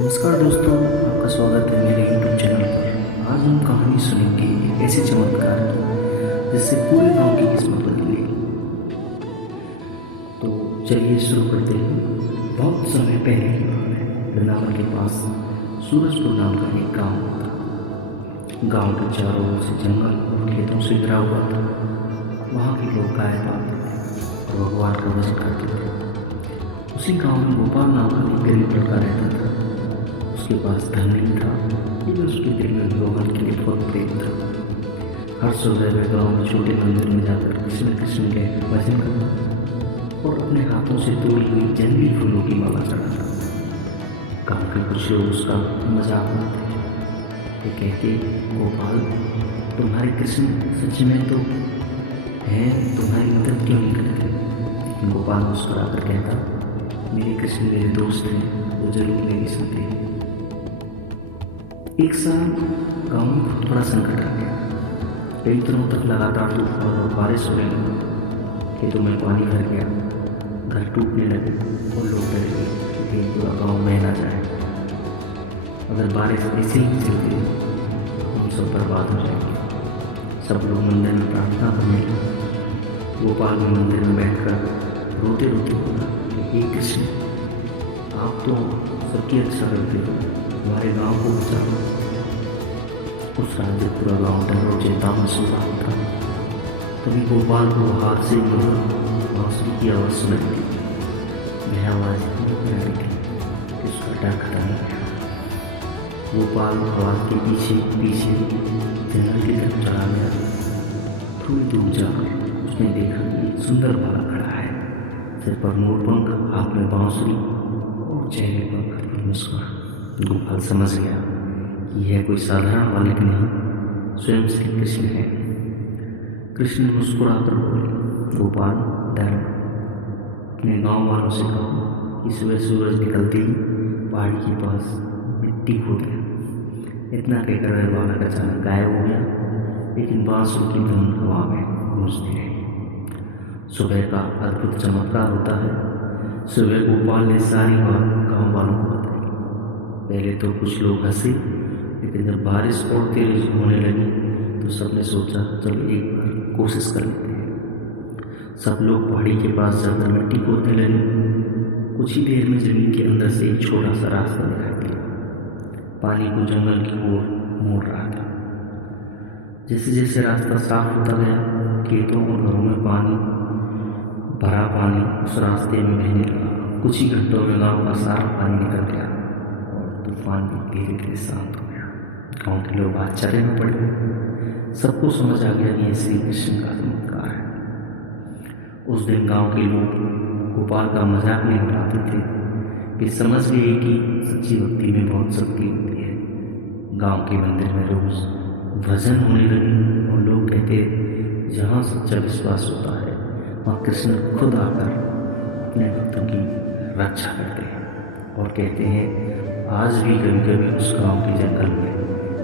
नमस्कार दोस्तों, आपका स्वागत है मेरे YouTube चैनल पर। आज हम कहानी सुनेंगे एक ऐसे चमत्कार की जिससे पूरे गांव की किस्मत बदल गई। तो चलिए शुरू करते हैं। बहुत समय पहले की बात है। वृंदावन के पास सूरजपुर नाम का एक गांव था। गांव के चारों ओर से जंगल और खेतों से घिरा हुआ था। वहाँ के लोग गाय पालते थे और भगवान का भजन करते थे। उसी गांव में गोपाल नाम का एक गरीब लड़का रहता था। उसके पास धन नहीं था, लेकिन उसके दिल में भगवान के लिए बहुत प्रेम था। हर सुबह वह गांव में छोटे मंदिर में जाकर कृष्ण कृष्ण कहकर भजन करता और अपने हाथों से तोड़ी हुई जंगली फूलों की माला चढ़ाता। गांव के कुछ लोग उसका मजाक उड़ाते थे। वे कहते, गोपाल, तुम्हारे कृष्ण सच में तो हैं, तुम्हारी मदद क्यों नहीं करते? लेकिन गोपाल मुस्कुरा कर कहता, मेरे कृष्ण मेरे दोस्त हैं, वो जरूर मेरी सुनते हैं। एक साल गांव में बहुत बड़ा संकट आ गया। कई दिनों तक लगातार तूफान और बारिश होने लगी। खेतों में पानी भर गया, घर टूटने लगे और लोग डर गए कि कहीं पूरा गांव बह ना जाए। अगर बारिश ऐसे ही चलती रही तो हम सब बर्बाद हो जाएंगे। सब लोग मंदिर में प्रार्थना करने लगे। गोपाल में मंदिर में बैठकर रोते रोते बोला कि हे कृष्ण, आप तो सबकी रक्षा करते हो, हमारे गांव को बचाओ। उस रात जब पूरा गांव डर और चिंता में सो रहा था, तभी गोपाल को हाथ से बांसुरी की आवाज़ सुनाई दी। वह आवाज़ इतनी प्यारी थी कि उसका डर खत्म हो गया। गोपाल आवाज़ के पीछे पीछे जंगल की तरफ चला गया। थोड़ी दूर जाकर उसने देखा कि एक सुंदर बालक खड़ा है, सिर पर मोरपंख, हाथ में बांसुरी और चेहरे पर खतरनाक मुस्कान। गोपाल समझ गया कि यह कोई साधारण बालक नहीं, स्वयं श्री कृष्ण है। कृष्ण ने मुस्कुरा कर बोले, गोपाल, डर मत। अपने गाँव वालों से कहो कि सुबह सूरज निकलते ही पहाड़ी के पास मिट्टी खोद है। इतना कहकर वह बालक अचानक गायब हो गया, लेकिन बांसुरी की धुन हवा में गूंजती रही। सुबह का अद्भुत चमत्कार होता है। सुबह गोपाल ने सारी बात गाँव वालों को बताई। पहले तो कुछ लोग हंसे, लेकिन जब बारिश और तेज होने लगी तो सबने सोचा चलो एक बार कोशिश कर लेते हैं। सब लोग पहाड़ी के पास जाकर मिट्टी खोदने लगे। कुछ ही देर में जमीन के अंदर से एक छोटा सा रास्ता दिखाई दिया। पानी को जंगल की ओर मोड़ रहा था। जैसे जैसे रास्ता साफ होता गया, खेतों और घरों में भरा पानी उस रास्ते में बहने लगा। कुछ ही घंटों में गाँव का सारा पानी निकल गया और तूफान भी धीरे धीरे शांत हो गया। गाँव के लोग आश्चर्य में पड़ गए। सबको समझ आ गया कि ये श्री कृष्ण का चमत्कार है। उस दिन गांव के लोग गोपाल का मजाक नहीं उड़ाते थे। वे समझ गए कि सच्ची भक्ति में बहुत शक्ति होती है। गांव के मंदिर में रोज भजन होने लगे और लोग कहते, जहाँ सच्चा विश्वास होता है वहाँ कृष्ण खुद आकर अपने भक्तों की रक्षा करते हैं। और कहते हैं, आज भी कभी कभी उस गांव के जंगल में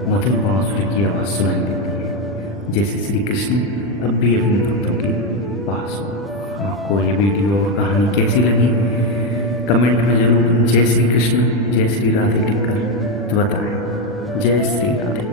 मधुर बांसुरी की आवाज़ सुनाई देती है, जैसे श्री कृष्ण अब भी अपने भक्तों के पास हो। आपको ये वीडियो और कहानी कैसी लगी कमेंट में जरूर जय श्री कृष्ण, जय श्री राधे लिखकर बताएं। जय श्री राधे।